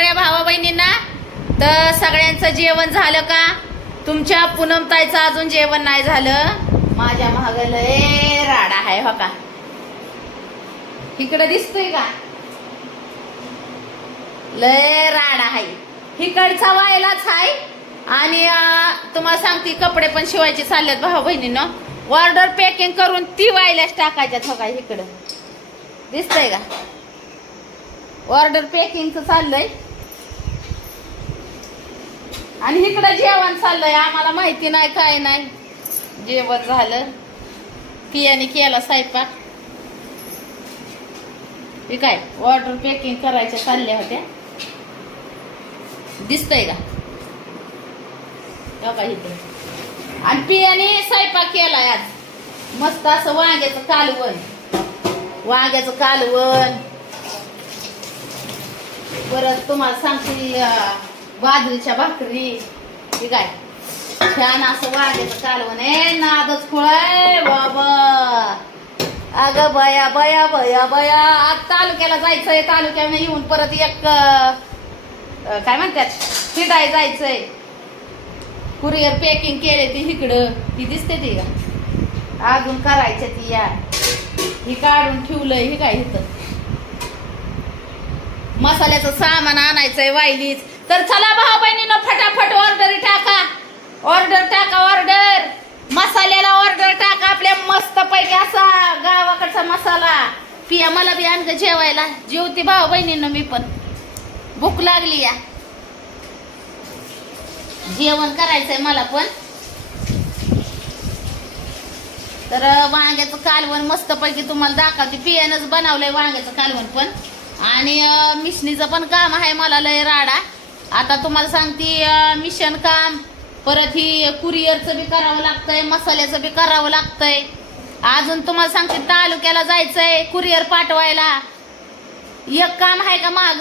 सगळ्या भावा बहिणींना तर सगळ्यांचं जेवण झालं का? तुमच्या पूनमताईचं अजून जेवण नाही झालं. माझ्या महागल राडा आहे हो का? इकडं दिसतोय का? लय राडा आहे. इकडचा व्हायलाच आहे. आणि तुम्हाला सांगते कपडे पण शिवायचे चाललेत भाऊ बहिणीनं ऑर्डर पॅकिंग करून ती व्हायलाच टाकायच्यात हो का इकडं? दिसतंय का? ऑर्डर पॅकिंगचं चाललंय. आणि इकडं जेवण चाललंय आम्हाला माहिती नाही काय नाही. जेवण झालं. पियाने केला स्वयंपाक. हे काय ऑर्डर पॅकिंग करायच्या चालल्या होत्या. दिसतंय का? इथे. आणि पियाने स्वयंपाक केलाय आज. मस्त असं वांग्याचं कालवण. वांग्याचं कालवण. परत तुम्हाला सांगते बाजरीच्या भाकरी. हे काय? छान असं वांग्याचं कालवण. आहे नादच खुळाय बाबा. अगं बया बया बया बया. आज तालुक्याला जायचंय तालुक्याने येऊन परत एक काय म्हणतात? फिराय जायचंय. कुरिअर पॅकिंग केले ती इकडं. ती दिसते ती. का अजून करायच्या ती या. ही काढून ठेवलंय हे काय इथं? मसाल्याचं सामान आणायचंय वायलीच. तर चला भाऊ बहिणीनं फटाफट ऑर्डर टाका. ऑर्डर टाका ऑर्डर मसाल्याला ऑर्डर टाका आपल्या मस्त पैकी असा गावाकडचा मसाला. पिया मला बी आण जेवायला. जेवती भाऊ बहिणीनं मी पण. भूक लागली या. जेवण करायचंय मला पण. तर वांग्याचं कालवण मस्त पैकी तुम्हाला दाखवते. पियानंच बनवलंय वांग्याचं कालवण पण. आणि मिशनीचं पण काम आहे मला लय राडा. आता तुम्हाला सांगते मिशन काम. परत ही कुरिअरचं बी करावं लागतंय मसाल्याचं बी करावं लागतंय. अजून तुम्हाला सांगते तालुक्याला जायचंय कुरिअर पाठवायला. एक काम आहे का माग?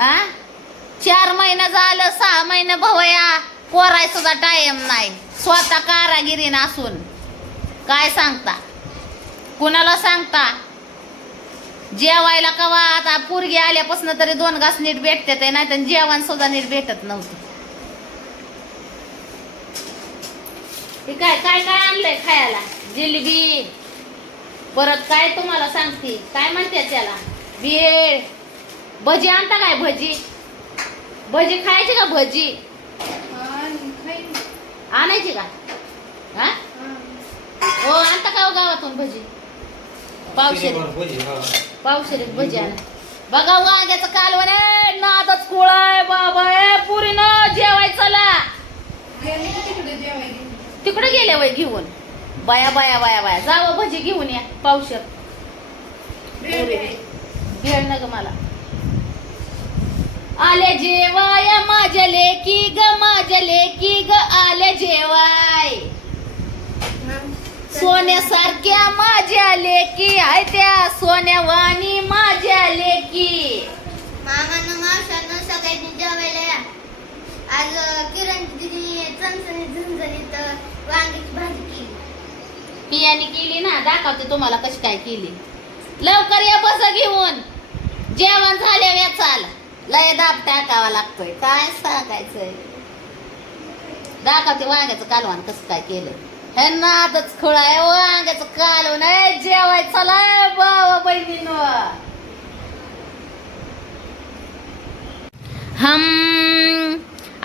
हा चार महिने झालं सहा महिने भवया. पोराय सुद्धा टाइम नाही. स्वतः कारागिरीन असून. काय सांगता? कुणाला सांगता? जेवायला कवा? आता पोरगी आल्यापासून तरी दोन घास नीट भेटते ते नाही तर जेवण सुद्धा नीट भेटत नव्हतं. हे काय काय काय आणलंय खायला? जिलेबी. परत काय तुम्हाला सांगते? काय म्हणते त्याला? भेळ. भजी आणता काय भजी? भजी खायची का भजी? आणायची का? हा? हो. आणता का हो गावातून भजी? पावशेरी भजी बघा वांग्याचं कालवण आहे. नादच कुळाय बाबा. ए पुरीनं जेवायचला तिकडे गेले वय घेऊन. बाया बाया बाया बाया. जावं भजी घेऊन या पावशेर भेळ न ग मला. आले जेवाय माझ्या लेकी ग माझ्या लेकी ग. आले जेवाय. सोन्यासारख्या माझ्या लेकी आहे त्या सोन्यावाणी माझ्या लेकी. मामानं मावशानं सगळ्यांनी जेवायला आज किरण दिदीने चमचणीत झणझणीत वांग्याची भाजी केली. पियाने केली ना दाखवते तुम्हाला कशी काय केली. लवकर या बस घेऊन. जेवण झाल्या चाल. लय दाब टाकावा लागतोय. काय सांगायचंय? दाखवते वांग्याचं कालवण कसं काय केलं. हे नादच खोळाय वांग्याचं कालवण आहे. जेवाय चला बाबा बहिणीन. हम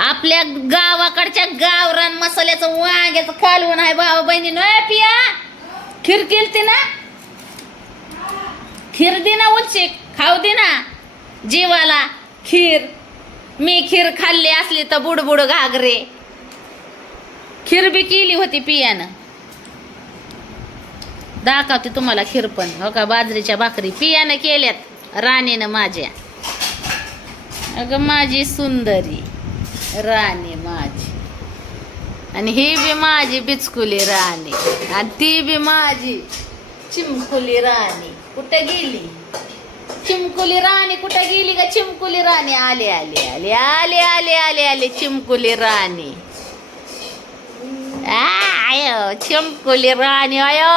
आपल्या गावाकडच्या गावरान मसाल्याचं वांग्याचं कालवण आहे भावा बहिणीनो. ए पिया खीर केलती ना? खीर दे ना उलची खाऊ दे ना. जीवाला खीर. मी खीर खाल्ली असली तर बुडबुड घागरे. खीर बी केली होती पियानं. दाखवते तुम्हाला खीर पण हो का बाजरीच्या भाकरी पियानं केल्यात राणीनं माझ्या. अगं माझी सुंदरी राणी माझी. आणि ही बी माझी बिचकुली राणी. आणि ती बी माझी चिमकुली राणी. कुठं गेली? चिमकुली राणी कुठं गेली का चिमकुली राणी. आले आले आले आले आले आले आले चिमकुली राणी. आय चिमकुली राणी अयो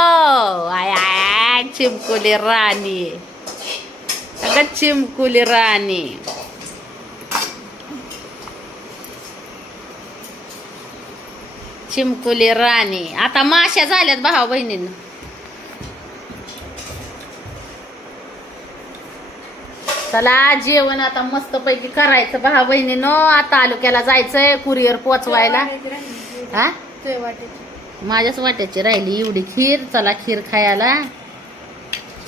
आय आय चिमकुली राणी अगं चिमकुली राणी चिमकुली राणी आता माश्या झाल्यात भाऊ बहिणीनं चला जेवण आता मस्त पैकी करायचं भाऊ बहिणीनं आता तालुक्याला जायचंय कुरिअर पोचवायला हा माझ्याच वाट्याची राहिली एवढी खीर. चला खीर खायला.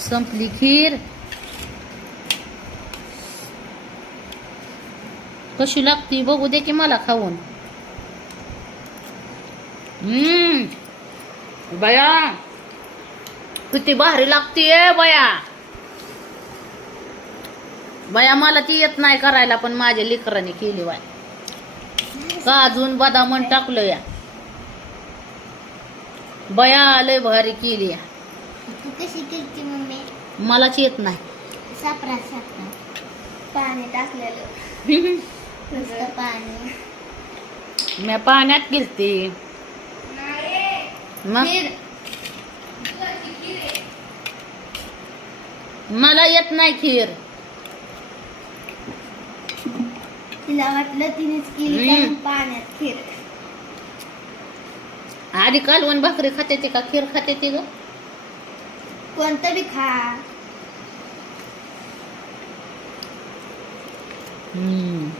संपली खीर. कशी लागती बघू दे की मला खाऊन. हम्म. बया किती भारी लागतीये बया. बया मला ती येत नाही करायला पण माझ्या लेकराने केली बाय काजून बदामन टाकलं या? बया लय भारी केली. तू कशी करते मम्मी? मलाच येत नाही. सापरा सापरा. पाणी टाकलेलं. नुसतं पाणी. मी पाण्यात गेलते. मग मला येत नाही खीर. तिला वाटलं तिनेच केली हम्म. कारण पाण्यात खीर आधी कालवण भाकरी खाते ते का खीर खाते ते ग? कोणतं बी खा. हम्म.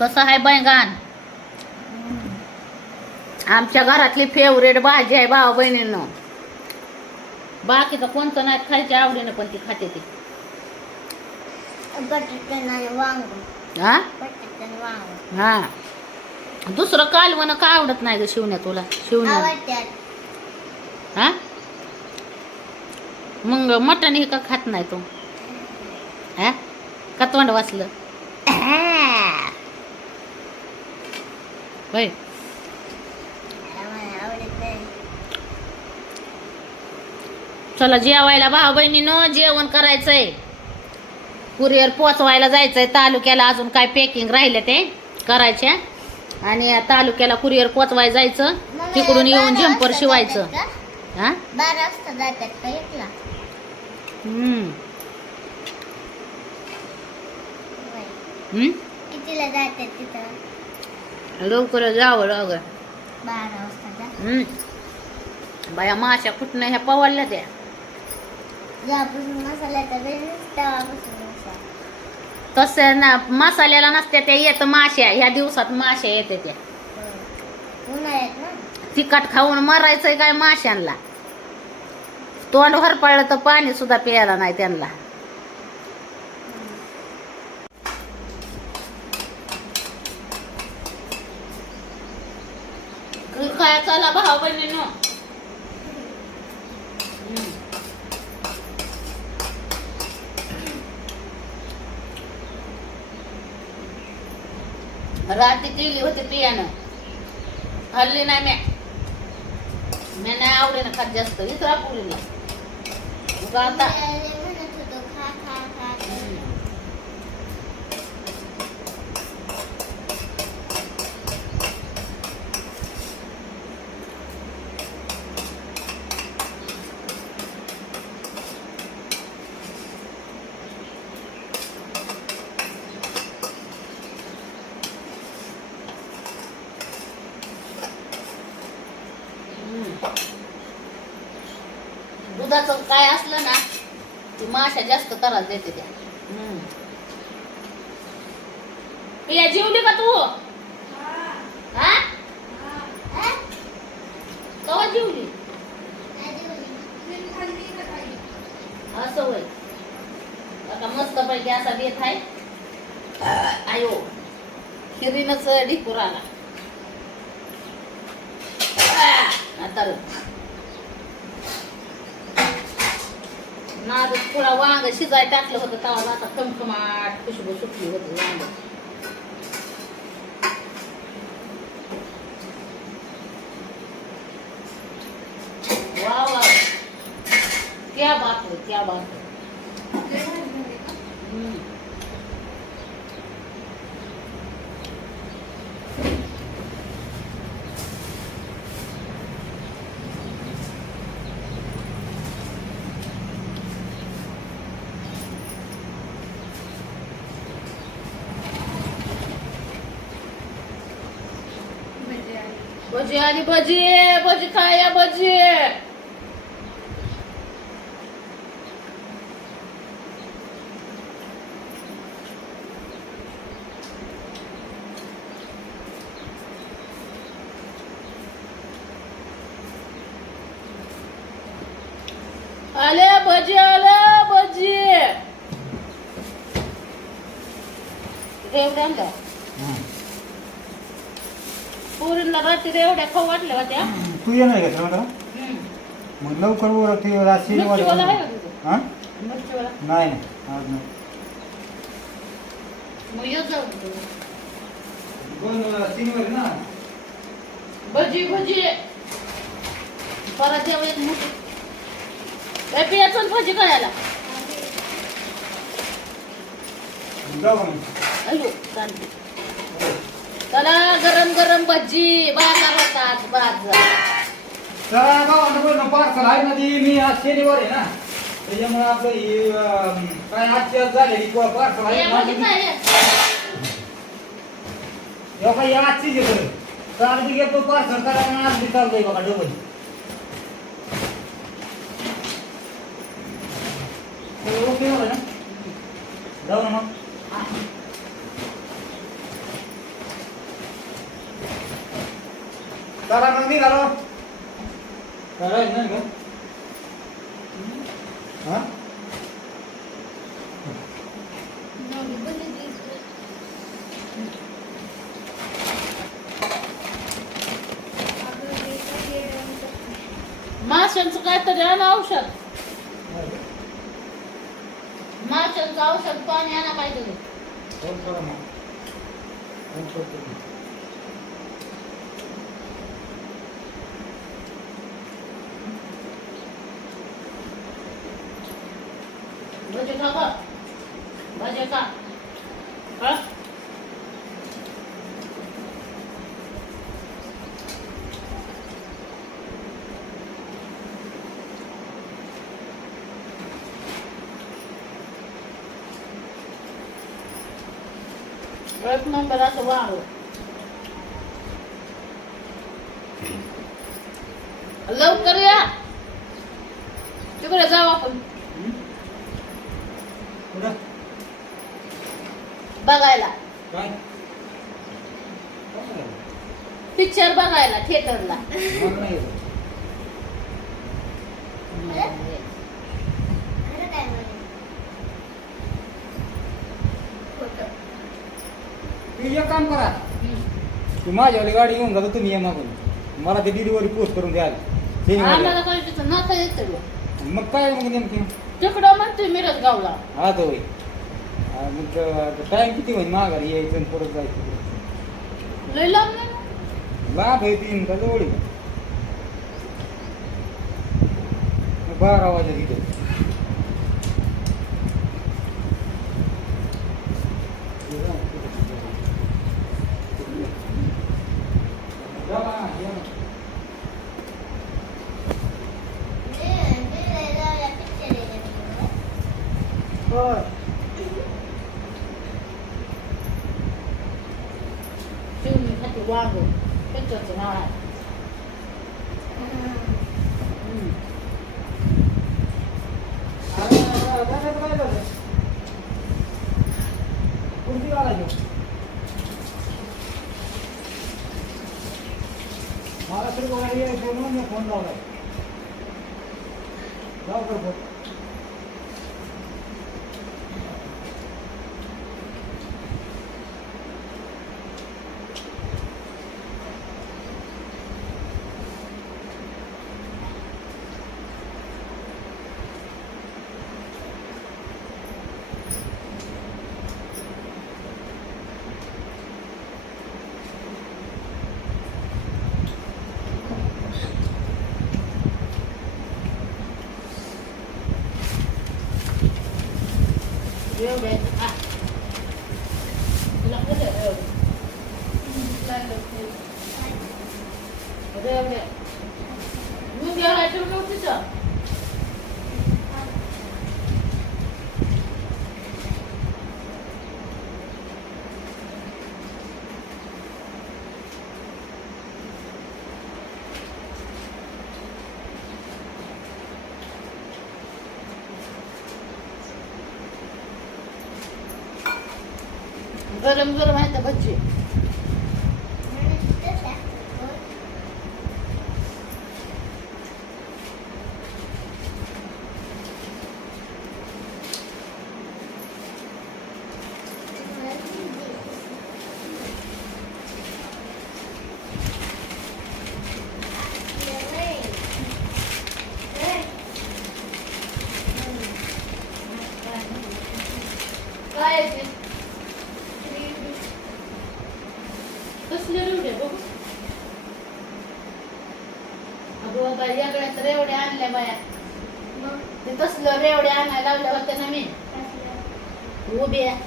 कसं आहे बैंगान? आमच्या घरातली फेवरेट भाजी आहे भाऊ बहिणींनो. बाकीचं कोणतं नाही खायच्या आवडीनं पण ती खाते ती. बटाट्यानं आणि वांग. हा वांग. हा. दुसरं कालवण का आवडत नाही ग शिवण्या तुला? शिवण्या. आवडत्यात हा मग मटण हे का खात नाही तू? हा का तोंड वाचलं होय आम्हाला आवडत नाही चला जेवायला भाऊ बहिणीनं जेवण करायचंय. कुरिअर पोचवायला जायचंय तालुक्याला अजून काय पॅकिंग राहिले ते करायच्या आणि तालुक्याला कुरिअर पोचवायला जायचं तिकडून येऊन झंपर शिवायचं? हा? बारा वाजता जातात का एकला? हम्म. होय. हम्म? कितीला जातात तिथं? लवकर जावं लागल. बारा वाजता जा हम्म. बाया माश्या कुठनं ह्या पवाल्या त्या जेव्हापासून मसाल्याचा बिझनेस तेव्हापासून मसाला तसं ना मसाल्याला नसत्या त्या येत माश्या. ह्या दिवसात माश्या येते त्या. ना? तिखट खाऊन मरायचंय काय माश्यांना तोंड हरपाळलं तर पाणी सुद्धा प्यायला नाही त्यांना. काय चला भाऊ बहिणीनो? रात्री केली होती पियानं हल्ली नाही म्या म्या नाही आवडे खात जास्त इतरा पुरीला उगा आता दुधाचं काय असलं ना ती माशा जास्त त्रास देते त्या. हम्म. पिया जेवली का तू? हा. कवा जेवली? असं होय. आता मस्त पैकी असा बेत आहे. आयो. खिरीनच ढिपूर आला आता नाद पुरा वांग शिजाय टाकलं होतं तेव्हा आता खमखमाट खुशबू सुटली होती वांग वा वा क्या बात है क्या बात है हम्म. भजी आणि भजी भजी खाया भजी आले भजी आले भजी रेवड्या आणल्या. रात्री रेवड्या खाऊ वाटल्या होत्या. तू ये नाही का मग लवकर ते आहे का? हा? मिरचीवाला नाही नाही आज नाही. मग येत जाऊ तिथं. दोन तीन वर ना. भजी भजी. परत येऊ एक मोठी ए, पिया चल भजी करायला जाऊ अयो चालते चला गरम गरम भजी बाजार होतात बाजार चला गावानं बोल पार्सल आहे ना ती. मी आज शनिवार आहे ना. त्याच्यामुळे आपलं हे अं, काय आजची आज झालेली पार्सल आहे. आहे? हे काही आजचीच येतं काल बी घेतो पार्सल करायला आज बी चालतोय बघा डबल. ओके होय ना. जाऊ ना मग. चला मग निघालो करायचं नाही का? हा? माशांचं काय तरी आणा औषध. माशांचं औषध पाणी आणा पाहिजे फोन करा मग. फोन करतो मी. भजी खा बा भजी खा हा? एक नंबर असं वाढ लवकर या तिकडे जाऊ आपण हं? कुठं बघायला काय पिक्चर बघायला थिएटरला. तुम्ही एक काम करा. ती माझ्यावाली गाडी घेऊन जातो तुम्ही ये मागून. मला ते डिलिव्हरी पोस्ट करून द्याल आम्हाला काय तिथं नका येतं मग काय मग नेमकी? तिकडं म्हणतोय मिरज गावला. हा तो होय. मग टाइम किती होईल माघारी यायचं आणि परत जायचं? लय लांब नाही ना. लाभ आहे तीन का जवळ आहे? मग बारा वाजता तिथं जा ना, या ना. ते- ते जाऊया picture आहे का? शिवणी खाती वांग पिक्चरचं नाव आहे हं. हम्म. अरे, अरे, त्याच्यात काय झालं? कुर्ती घालायची. मला तरी बघायला यायचं म्हणून मी फोन लावलाय जाऊ कर फोन एवढे हा. तुला कसं आहे एवढे? एवढे. मुंग्या आहे तर मग तिथं. गरम गरम आहे तर भजी काय आहे ते? कसले रेवडे बघू अगं बाई याकडे तर रेवड्या आणल्या बाया ते तसलं रेवड्या आणायला लावल्या होत्या ना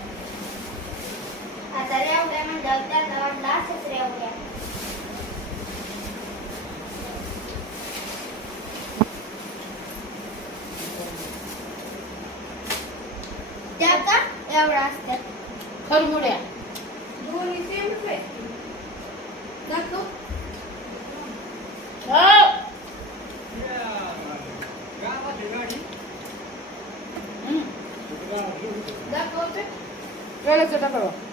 টাকা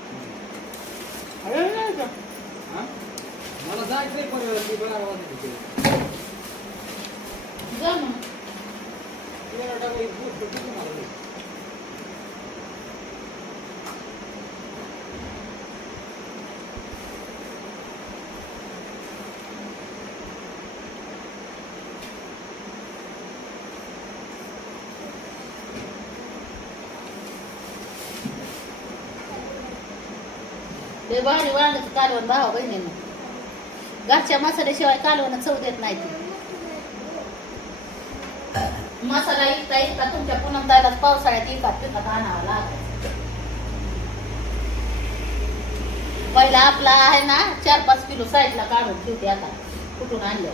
लय भारी वांग्याचं कालवण भावा बहिणीनं. घरच्या मसाल्याशिवाय कालवण चव देत नाही ती. मसाला इकता इकता तुमच्या पुनम दायला पावसाळ्यात इकत पिकत आणावा लागत. पहिला आपला आहे ना चार पाच किलो साईडला काढून ठेवते आता कुठून आणलं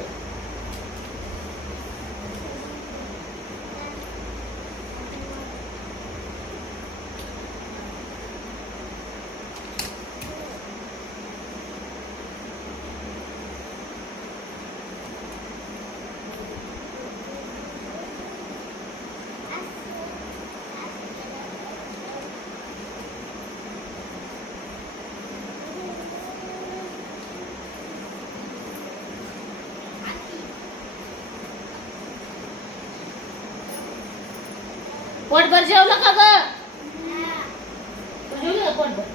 पोटभर जेवलं का ग तू जेवली का पोटभर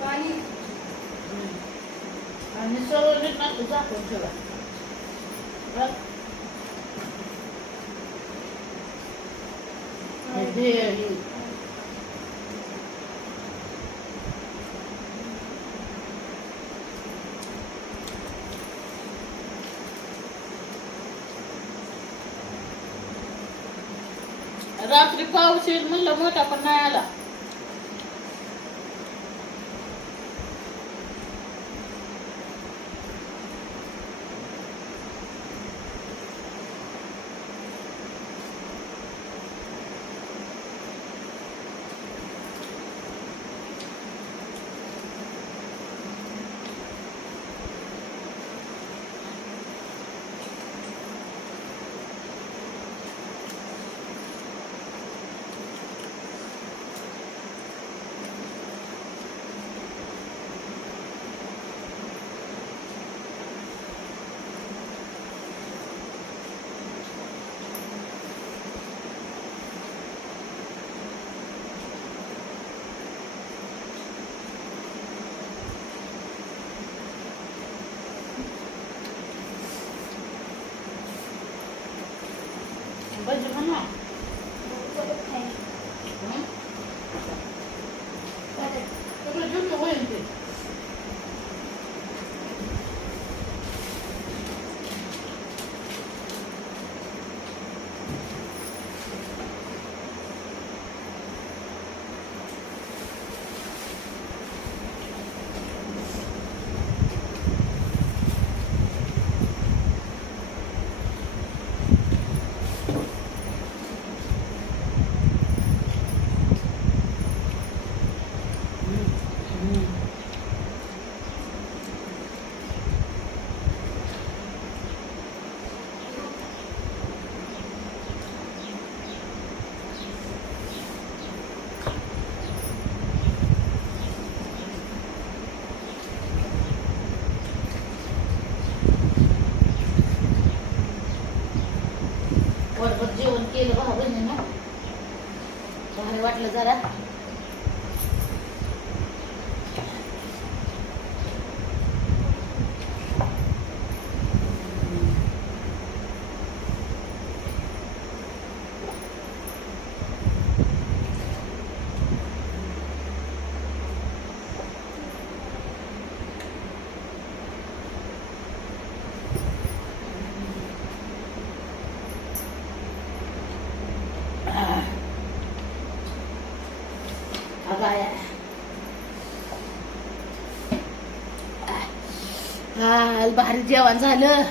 पाणी आणि सर्व नीट नाटक झाकून ठेवा. रात्री पाऊस येईल म्हणलं मोठा पण नाही आला. वाटलं जरा. हा भारी जेवण झालं